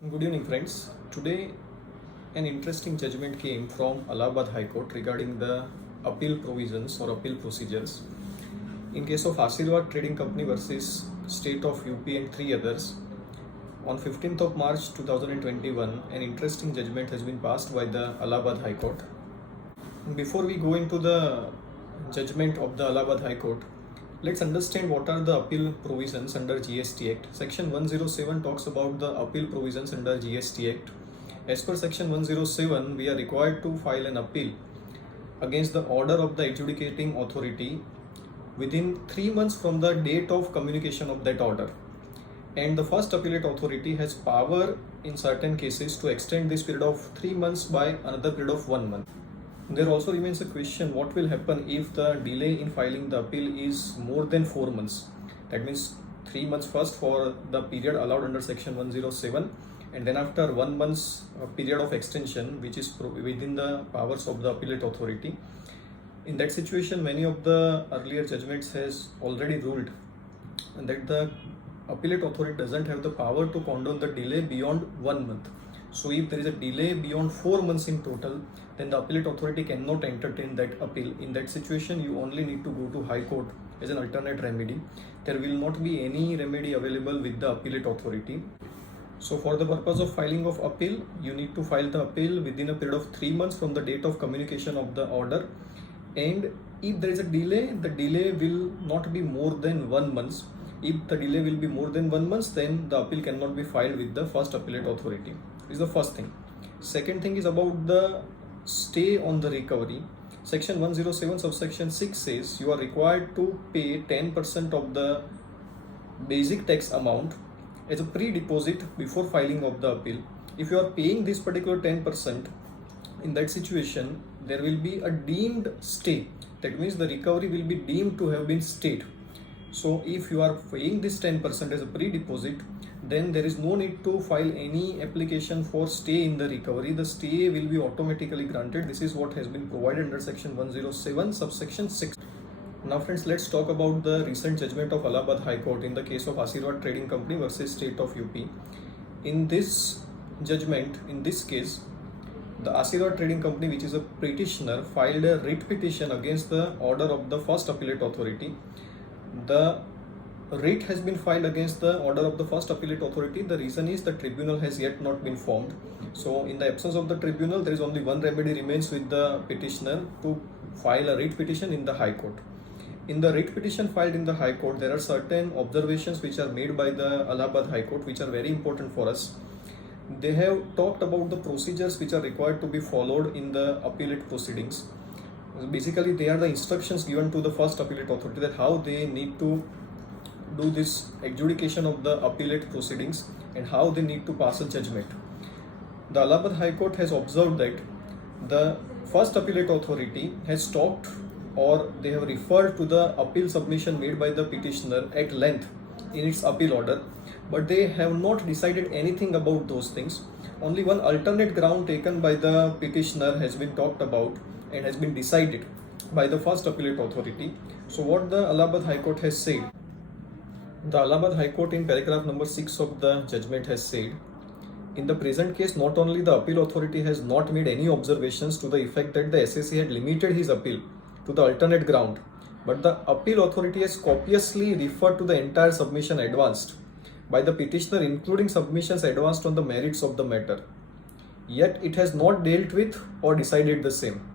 Good evening, friends. Today, an interesting judgment came from Allahabad High Court regarding the appeal provisions or appeal procedures. In case of Asirvad Trading Company versus State of UP and three others, on 15th of March 2021, an interesting judgment has been passed by the Allahabad High Court. Before we go into the judgment of the Allahabad High Court, let's understand what are the appeal provisions under GST Act. Section 107 talks about the appeal provisions under GST Act. As per Section 107, we are required to file an appeal against the order of the adjudicating authority within 3 months from the date of communication of that order. And the first appellate authority has power in certain cases to extend this period of 3 months by another period of 1 month. There also remains a question: what will happen if the delay in filing the appeal is more than 4 months? That means 3 months first for the period allowed under Section 107, and then after 1 month's period of extension, which is within the powers of the appellate authority. In that situation, many of the earlier judgments has already ruled that the appellate authority doesn't have the power to condone the delay beyond 1 month. So if there is a delay beyond 4 months in total, then the appellate authority cannot entertain that appeal. In that situation, you only need to go to High Court as an alternate remedy. There will not be any remedy available with the appellate authority. So for the purpose of filing of appeal, you need to file the appeal within a period of 3 months from the date of communication of the order. And if there is a delay, the delay will not be more than 1 month. If the delay will be more than 1 month, then the appeal cannot be filed with the first appellate authority. This is the first thing. Second thing is about the stay on the recovery. Section 107 subsection 6 says you are required to pay 10% of the basic tax amount as a pre-deposit before filing of the appeal. If you are paying this particular 10%, in that situation there will be a deemed stay. That means the recovery will be deemed to have been stayed. So if you are paying this 10% as a pre-deposit, then there is no need to file any application for stay in the recovery. The stay will be automatically granted. This is what has been provided under Section 107 subsection 6. Now friends, let's talk about the recent judgment of Allahabad High Court in the case of Asirvad Trading Company versus State of UP. In this judgment, in this case, the Asirvad Trading Company, which is a petitioner, filed a writ petition against the order of the first appellate authority. The writ has been filed against the order of the first appellate authority. The reason is the tribunal has yet not been formed. So in the absence of the tribunal, there is only one remedy remains with the petitioner to file a writ petition in the High Court. In the writ petition filed in the High Court, there are certain observations which are made by the Allahabad High Court which are very important for us. They have talked about the procedures which are required to be followed in the appellate proceedings. Basically, they are the instructions given to the first appellate authority that how they need to do this adjudication of the appellate proceedings and how they need to pass a judgment. The Allahabad High Court has observed that the first appellate authority has talked or they have referred to the appeal submission made by the petitioner at length in its appeal order, but they have not decided anything about those things. Only one alternate ground taken by the petitioner has been talked about and has been decided by the first appellate authority. So what the Allahabad High Court has said, the Allahabad High Court in paragraph number 6 of the judgment has said, in the present case, not only the appeal authority has not made any observations to the effect that the SAC had limited his appeal to the alternate ground, but the appeal authority has copiously referred to the entire submission advanced by the petitioner, including submissions advanced on the merits of the matter. Yet it has not dealt with or decided the same.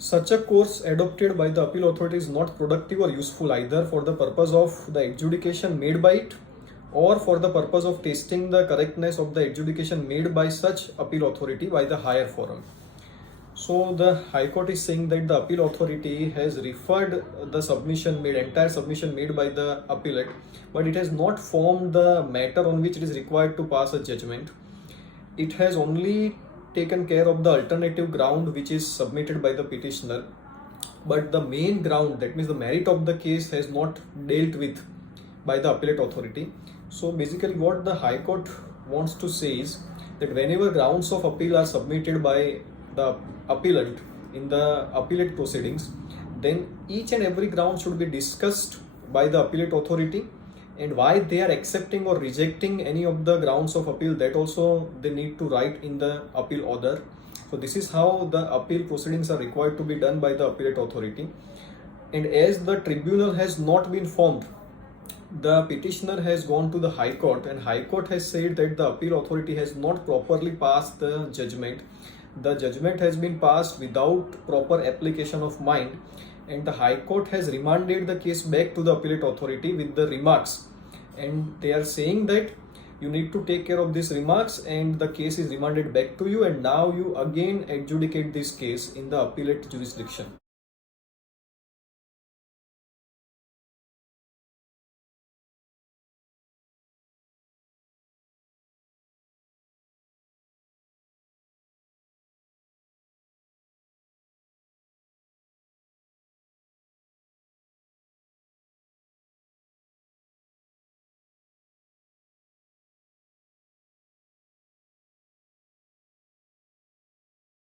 Such a course adopted by the appeal authority is not productive or useful either for the purpose of the adjudication made by it or for the purpose of testing the correctness of the adjudication made by such appeal authority by the higher forum. So the High Court is saying that the appeal authority has referred the submission made, entire submission made by the appellate, but it has not formed the matter on which it is required to pass a judgment. It has only taken care of the alternative ground which is submitted by the petitioner, but the main ground, that means the merit of the case, has not dealt with by the appellate authority. So basically what the High Court wants to say is that whenever grounds of appeal are submitted by the appellant in the appellate proceedings, then each and every ground should be discussed by the appellate authority and why they are accepting or rejecting any of the grounds of appeal, that also they need to write in the appeal order. So this is how the appeal proceedings are required to be done by the appellate authority. And as the tribunal has not been formed, the petitioner has gone to the High Court, and High Court has said that the appeal authority has not properly passed the judgment. The judgment has been passed without proper application of mind, and the High Court has remanded the case back to the appellate authority with the remarks, and they are saying that you need to take care of these remarks, and the case is remanded back to you, and now you again adjudicate this case in the appellate jurisdiction.